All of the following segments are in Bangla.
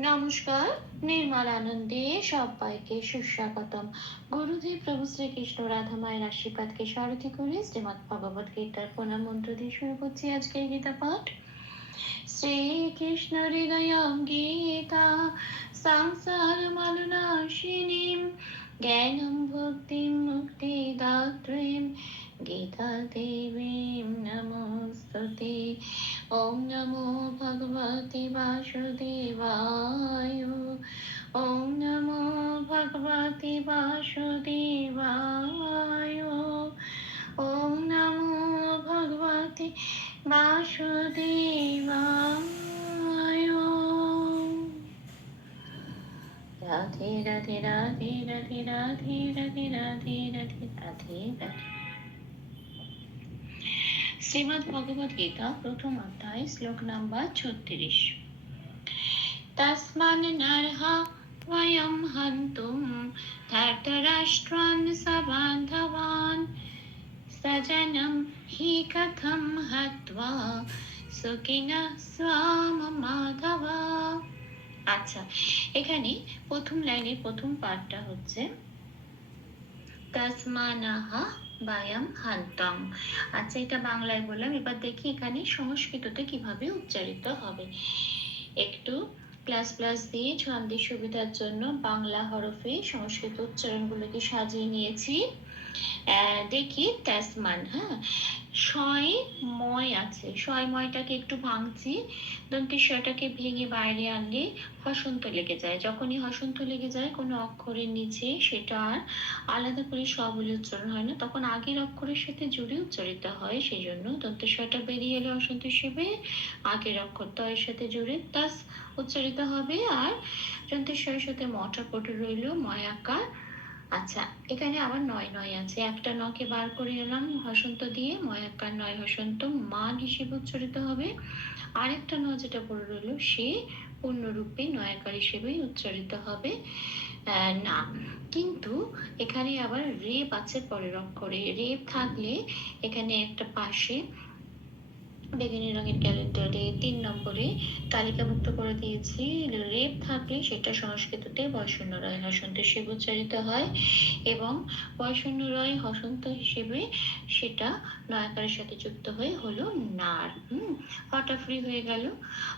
নমস্কার, নির্মল আনন্দে সবাইকে সুস্বাগতম। গুরুদেব প্রভু শ্রীকৃষ্ণ, রাধা মায়ের আশীর্বাদকে সারথি করে শ্রীমৎ ভগবত গীতার প্রণাম মন্ত্র দিয়ে শুরু করছি আজকের গীতা পাঠ। শ্রীকৃষ্ণ হৃদয়ম গীতা সংসার মালনাশিনীম জ্ঞানম বাসুদেবায় রাধে রাধে রাধে রাধে রাধে রাধে রাধে রাধে রাধে রাধে শ্রীমদ ভগবদ গীতা প্রথম অধ্যায় শ্লোক নাম্বার ছত্রিশ তসমান নরহ त्वयं हन्तुं, धर्तराष्ट्रान् सबान्धवान् सजनं हि कथं हत्वा सुखिनः स्वाममाधव আচ্ছা এখানে প্রথম লাইনের প্রথম পার্টটা হচ্ছে তসমানাহা বায়াম হান্তম আচ্ছা এটা বাংলায় বললাম এবার দেখি এখানে সংস্কৃততে কিভাবে উচ্চারিত হবে একটু প্লাস প্লাস দিয়ে ছন্দের সুবিধার জন্য বাংলা হরফে সংস্কৃত উচ্চারণগুলোকে সাজিয়ে নিয়েছি আহ, দেখি তাসমান হ্যাঁ শয় ময় আছে। শয় ময়টাকে একটু ভাঙছি দন্তেশ্বরটাকে ভেঙে বাইরে আনলে হসন্ত লেগে যায়। যখনই হসন্ত লেগে যায়, কোনো অক্ষরের নিচে সেটা আর আলাদা করে স বলে উচ্চারণ হয় না। তখন আগের অক্ষরের সাথে জুড়ে উচ্চারিত হয় সেই জন্য দন্তেশ্বরটা বেরিয়ে এলে হসন্ত হিসেবে আগের অক্ষর তয়ের সাথে জুড়ে তাস উচ্চারিত হবে। আর দন্তেশ্বরের সাথে মটা পটে রইল, ময়াকার আচ্ছা এখানে আবার নয় নয় আছে। একটা নকে বার করে এলাম, হসন্ত দিয়ে। ময়াকার নয় হসন্ত মান হিসেবে উচ্চারিত হবে। আরেকটা ন যেটা পড়ে রইল, সে পূর্ণরূপে নয়াকার হিসেবেই উচ্চারিত হবে। না, কিন্তু এখানে আবার রেপ আছে পরের অক্ষরে। রেপ থাকলে এখানে একটা পাশে বেগুনি রঙের ক্যালেন্ডারে তিন নম্বরে তালিকাভুক্ত করে দিয়েছি। রেপ থাকলে সেটা সংস্কৃততে বয়শূন্য রয় হসন্ত হিসেবে উচ্চারিত হয় এবং বয়শূন্য রয় হসন্ত হিসেবে সেটা নয়াকারের সাথে যুক্ত হয়ে হলো নার। হুম, হঠাৎ ফ্রি হয়ে গেল।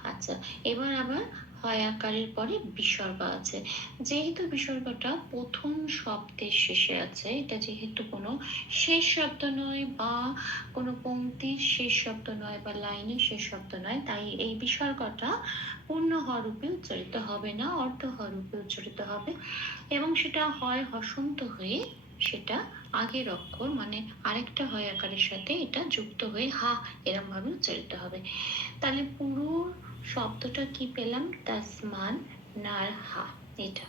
আচ্ছা এবার আবার হয় আকারের পরে বিসর্গ আছে। যেহেতু বিসর্গটা প্রথম শব্দের শেষে আছে, এটা যেহেতু কোনো শেষ শব্দ নয় বা কোনো পংক্তির শেষ শব্দ নয় বা লাইনের শেষ শব্দ নয়, তাই এই বিসর্গটা পূর্ণ হরূপে উচ্চারিত হবে না, অর্ধ হরূপে উচ্চারিত হবে এবং সেটা হয় হসন্ত হয়ে সেটা আগের অক্ষর মানে আরেকটা হয় আকারের সাথে, এটা যুক্ত হয়ে হা এরম ভাবে উচ্চারিত হবে। তাহলে পুরো শব্দটা কি পেলাম? তাসমান নার হা, এটা।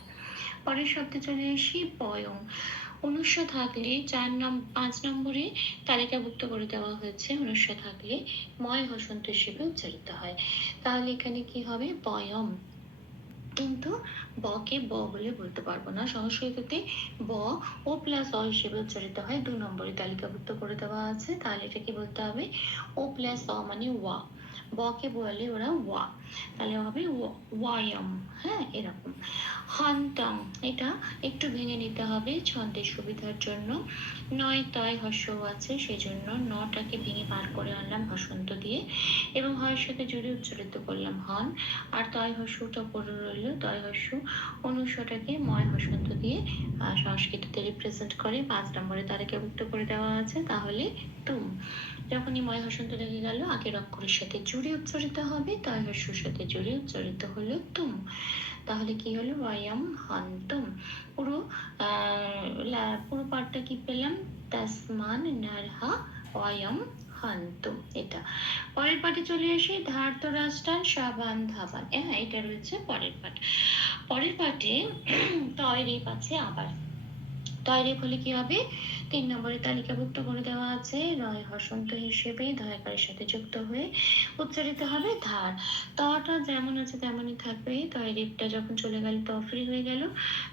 পরের শব্দে চলে আসি, পয়ং। অনুস্ব থাকলে চার নম, পাঁচ নম্বরে তালিকাভুক্ত করে দেওয়া হয়েছে অনুস্ব থাকলে ময় হসন্ত হিসেবে উচ্চারিত হয়। তাহলে এখানে কি হবে? বয়ম কিন্তু বকে ব বলে বলতে পারব না। সংস্কৃততে ব, ও প্লাস অ হিসেবে উচ্চারিত হয়। দু নম্বরে তালিকাভুক্ত করে দেওয়া আছে। তাহলে এটা কি বলতে হবে ও প্লাস অ মানে ওয়া। বকে বলে ওরা ওয়া। তাহলে হবে ওয়া- ওয়ায়ম। হ্যাঁ এরকম। হন্তম এটা একটু ভেঙে নিতে হবে ছন্দের সুবিধার জন্য। নয় তয় হর্ষ আছে সেই জন্য নটাকে ভেঙে বার করে আনলাম হসন্ত দিয়ে। এবং হয়ের সাথে জুড়ে উচ্চারিত করলাম হন। আর তয় হর্ষটা পড়ে রইল, তয় হর্ষ অনুস্বটাকে ময় হসন্ত দিয়ে সংস্কৃততে রিপ্রেজেন্ট করে। পাঁচ নম্বরে তালিকাভুক্ত করে দেওয়া আছে, তাহলে তুম। যখনই ময় হসন্ত লেগে গেল আগের অক্ষরের সাথে জুড়ে উচ্চারিত হবে তয় সাথে জুড়ে উচ্চারিত হলো তুম। তাহলে কি হলো? ওয়ায়াম হন্তম। পুরো পুরো পাঠটা কি পেলাম? তাসমান নারহা ওয়ায়াম হন্তম। এটা। পরের পাঠে চলে আসি ধার্ত রাষ্ট্রান সাবান ধাবান হ্যাঁ এটা রয়েছে পরের পাঠ। পরের পাঠে তয়রেপ আছে আবার। তয়রেপ হলে কি হবে? তিন নম্বরে তালিকাভুক্ত করে দেওয়া আছে। নয় হসন্ত হিসেবে দয়াকারের সাথে যুক্ত হয়ে উচ্চারিত হবে ধার। তটা যেমন আছে তেমনই থাকবে। তয়রেপটা যখন চলে গেল ত ফ্রি হয়ে গেল।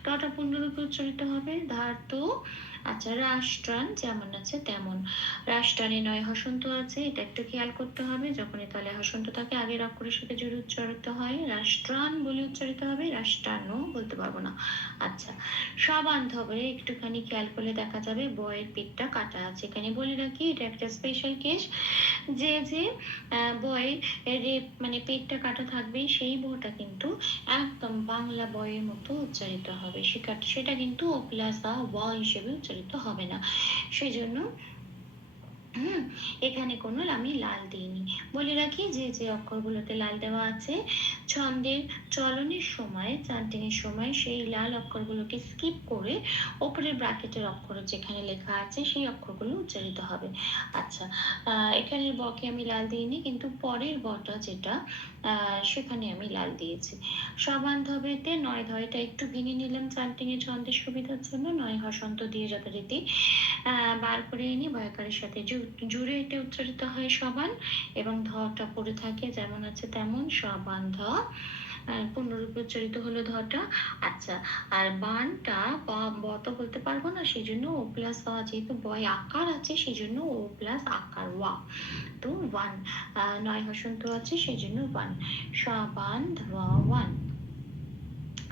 তটা পূর্ণরূপে উচ্চারিত হবে ধার তো। আচ্ছা রাষ্ট্রান যেমন আছে তেমন। রাষ্ট্রানে নয় হসন্ত আছে, এটা একটু খেয়াল করতে হবে। যখনই তাহলে হসন্ত থাকে, আগের অক্ষরের সাথে জুড়ে উচ্চারিত হয় রাষ্ট্রান বলে উচ্চারিত হবে। রাষ্ট্রানো বলতে পারব না। আচ্ছা সবান্ধবে, একটুখানি খেয়াল করলে দেখা যাবে বয়ের পিঠটা কাটা আছে। এখানে বলে রাখি, এটা একটা স্পেশাল কেস যে যে বয়ের মানে পেটটা কাটা থাকবে, সেই বউটা কিন্তু একদম বাংলা বইয়ের মতো উচ্চারিত হবে। সেটা কিন্তু ও প্লাস আ ওয়া হিসেবে উচ্চারিত হবে না। সেই জন্য হুম, এখানে কোনো আমি লাল দিইনি। বলে রাখি যে যে অক্ষরগুলোতে লাল দেওয়া আছে, ছন্দের চলনের সময় চান্টিংয়ের সময় সেই লাল অক্ষরগুলোকে স্কিপ করে ওপরের ব্রাকেটের অক্ষর যেখানে লেখা আছে সেই অক্ষরগুলো উচ্চারিত হবে। আচ্ছা এখানের বকে আমি লাল দিইনি, কিন্তু পরের বটা যেটা সেখানে আমি লাল দিয়েছি। সবান্ধবেতে নয় ধয়টা একটু ভেঙে নিলাম চান্টিংয়ের ছন্দের সুবিধার জন্য, নয় হসন্ত দিয়ে যথারীতি বার করে এনে বয়কারের সাথে জুড়ে এটা উচ্চারিত হয় সবান এবং ধটা পড়ে থাকে, যেমন আছে তেমন সবান ধ। পূর্ণরূপে উচ্চারিত হলো ধটা। আচ্ছা আর বানটা বা তো বলতে পারব না সেই জন্য ও প্লাস আ, যেহেতু বয় আকার আছে সেই জন্য ও প্লাস আকার ওয়া। তো ওয়ান নয় হসন্ত আছে সেই জন্য ওয়ান। সবান ধোয়া ওয়ান।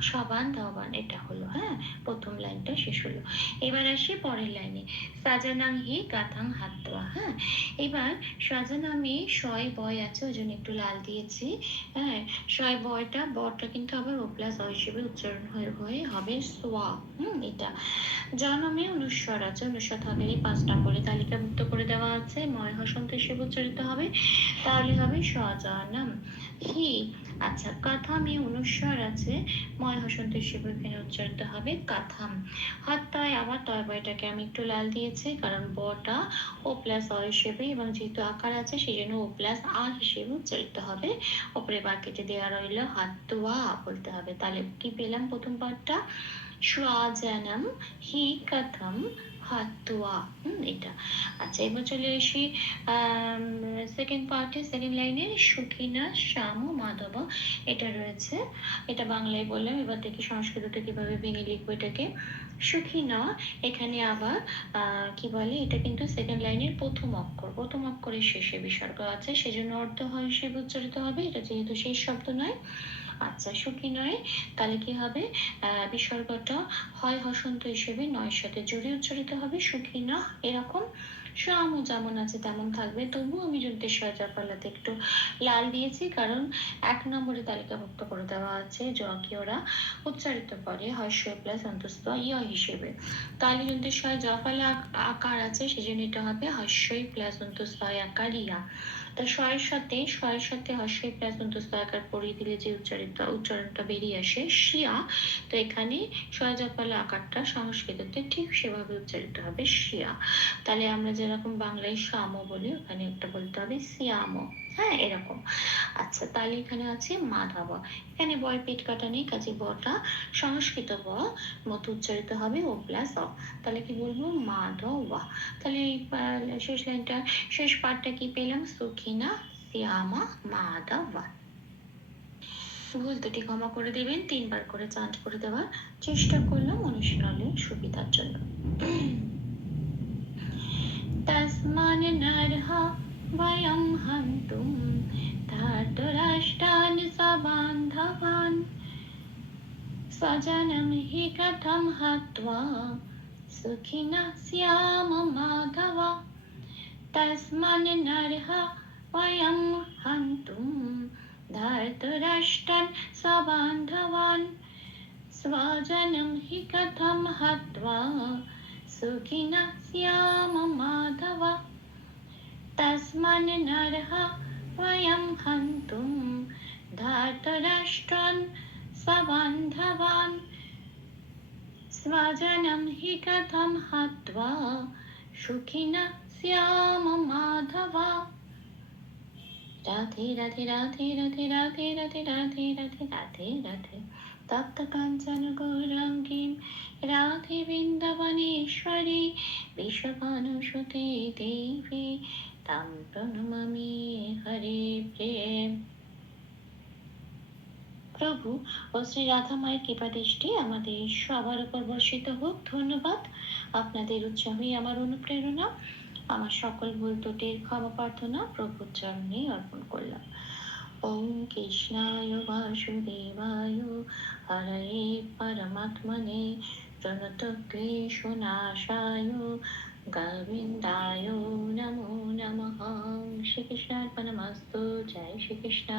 সবান ধাবান এটা হলো হ্যাঁ? প্রথম লাইনটা শেষ হলো। এবার আসি পরের লাইনে। সাজানাং হি গাথাং হাতোয়া হ্যাঁ? এবার সাজানামে শয় বয় আছে, ওই জন্য একটু লাল দিয়েছি হ্যাঁ? শয় বয়টা বটা কিন্তু আবার ও প্লাস অ হিসেবে উচ্চারণ হয়ে হয়ে হবে সোয়া হুম? এটা। জনমে অনুস্বর আছে, অনুস্বর থাকলে পাঁচ নম্বরে তালিকাভুক্ত করে দেওয়া আছে, ময় হসন্ত হিসেবে উচ্চারিত হবে। তাহলে হবে সজনম। হি আচ্ছা কাথামে অনুস্বর আছে। ময় হসন্ত হিসেবে এখানে উচ্চারিত হবে কাথাম। হত্যায় আবার তয় বয়টাকে আমি একটু লাল দিয়েছি, কারণ বটা ও প্লাস অ হিসেবে এবং যেহেতু আকার আছে সেই জন্য ও প্লাস আ হিসেবে উচ্চারিত হবে। ওপরে বাক্যটি দেওয়া রইল হাতুয়া বলতে হবে। তাহলে কি পেলাম প্রথম পাঠটা? স্বাজানম হি কথম হাতুয়া হুম, এটা। আচ্ছা এবার চলে আসি সেকেন্ড পার্টে সেকেন্ড লাইনে সুখিনা, শ্যাম, মাধব। এটা রয়েছে। এটা বাংলায় বললাম, এবার দেখি সংস্কৃততে কীভাবে ভেঙে লিখব এটাকে। সুখিনা, এখানে আবার কি বলে, এটা কিন্তু সেকেন্ড লাইনের প্রথম অক্ষর। প্রথম অক্ষরের শেষে বিসর্গ আছে, সেজন্য অর্থ হয় হিসেবে উচ্চারিত হবে। এটা যেহেতু শেষ শব্দ নয়। আচ্ছা সুখী নয়, তাহলে কি হবে? বিসর্গটা হয় হসন্ত হিসেবে নয়ের সাথে জুড়ে উচ্চারিত হবে সুখী না, এরকম। সামও যেমন আছে তেমন থাকবে। তবু আমি যদি পাল্লাতে একটু লাল দিয়েছি, কারণ এক নম্বরে তালিকাভুক্ত করে দেওয়া আছে কি ওরা উচ্চারিত করে হর্ষ প্লাস অন্তস্থ ইয় হিসেবে। তাহলে স্বয় জপালা আকার আছে, সেজন্য এটা হবে হর্ষই প্লাস অন্তস্থ আকার ইয়া তা স্বয়ের সাথে সাথে হর্ষই প্লাস অন্তস্থ আকার পড়িয়ে দিলে যে উচ্চারিত উচ্চারণটা বেরিয়ে আসে, শিয়া। তো এখানে স্বয় জপালা আকারটা সংস্কৃততে ঠিক সেভাবে উচ্চারিত হবে শিয়া। তাহলে আমরা যেরকম বাংলায় শ্যাম বলি, ওখানে একটা বলতে হবে শ্যাম হ্যাঁ এরকম। আচ্ছা তাহলে এখানে আছে মাধব এখানে বয় পেট কাটা নেই, কাজে বটা সংস্কৃত ব। মতো উচ্চারিত হবে ও প্লাস অ। তাহলে কি বলব? মাধবা তাহলে এই শেষ লাইনটা, শেষ পার্টটা কি পেলাম? সুখিনা, শ্যামা মাধবা ভুল দুটি ক্ষমা করে দেবেন, তিনবার করে চান্ট করে দেওয়ার চেষ্টা করলাম অনুশীলনের সুবিধার জন্য। তাসমান নারহা वयं हन्तुं धार्तराष्ट्रान् सबान्धवान्। स्वजनं हि कथं हत्वा सुखिनः स्याम माधव। तस्मान्नर्हा वयं हन्तुं धार्तराष्ट्रान् सबान्धवान्। स्वजनं हि कथं हत्वा सुखिनः श्याम माधव। तस्मान् नरः वयं हन्तुं धातराष्ट्रान् स्वबान्धवान् स्वजनं हि कथं हत्वा सुखिनः श्याम माधव राधे राधे राधे राधे राधे राधे राधे राधे राधे राधे তপ্ত কাঞ্চন গৌরাঙ্গীম রাধে বৃন্দাবনেশ্বরী বিশ্বভানুসুতে দেবী তাম প্রণমামি হরে প্রেম প্রভু, ও শ্রী রাধা মায়ের কৃপা দৃষ্টি আমাদের সবার উপর বর্ষিত হোক, ধন্যবাদ। আপনাদের উৎসাহই আমার অনুপ্রেরণা। আমার সকল ভুল ত্রুটির ক্ষমা প্রার্থনা প্রভুর চরণে অর্পণ করলাম। ওম কৃষ্ণায় বাসুদেবায় হরয়ে পরমাত্মনে প্রণতক্লেশনাশায়। গোবিন্দায় নমো নমঃ শ্রীকৃষ্ণার্পণমস্তু জয় শ্রীকৃষ্ণ